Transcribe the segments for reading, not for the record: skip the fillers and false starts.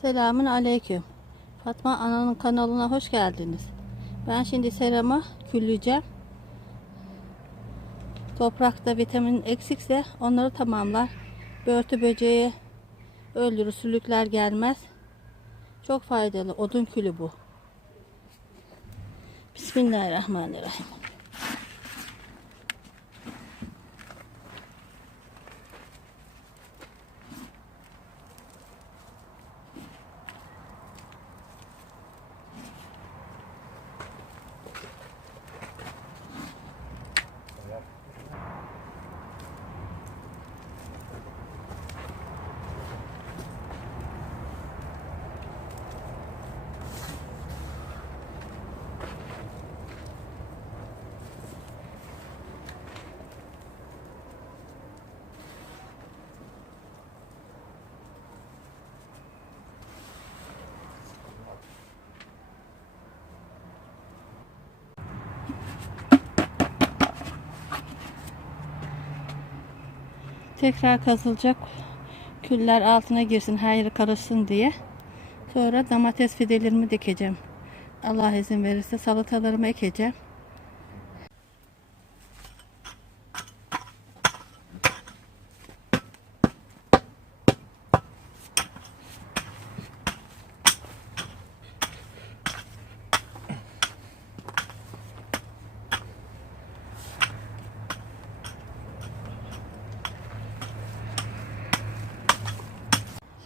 Selamun aleyküm. Fatma Ana'nın kanalına hoş geldiniz. Ben şimdi serama külleyeceğim. Toprakta vitamin eksikse onları tamamlar. Börtü böceği öldürür, sülükler gelmez. Çok faydalı. Odun külü bu. Bismillahirrahmanirrahim. Tekrar kazılacak, küller altına girsin, her yeri karışsın diye. Sonra domates fidelerimi dikeceğim. Allah izin verirse salatalarımı ekeceğim.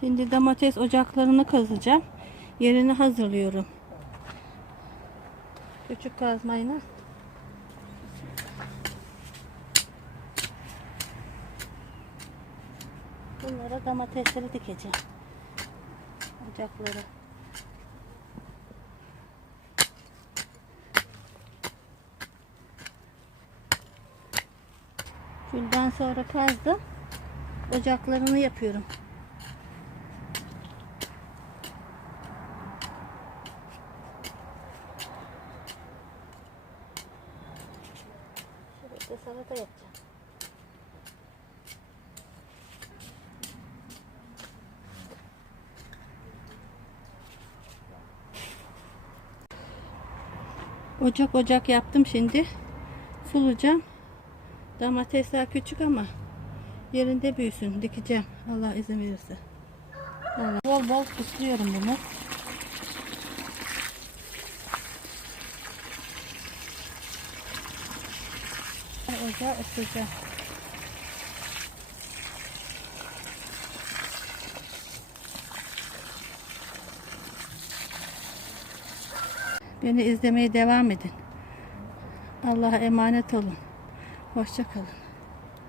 Şimdi domates ocaklarını kazacağım. Yerini hazırlıyorum. Küçük kazmayla. Bunlara domatesleri dikeceğim. Ocakları. Külden sonra kazdım. Ocaklarını yapıyorum. Şurada salata yapacağım. Ocak yaptım şimdi. Sulayacağım. Domatesler küçük ama yerinde büyüsün. Dikeceğim. Allah izin verirse. Allah. Bol bol süslüyorum bunu. Ocağı ısıtacağım. Beni izlemeye devam edin. Allah'a emanet olun. Hoşça kalın.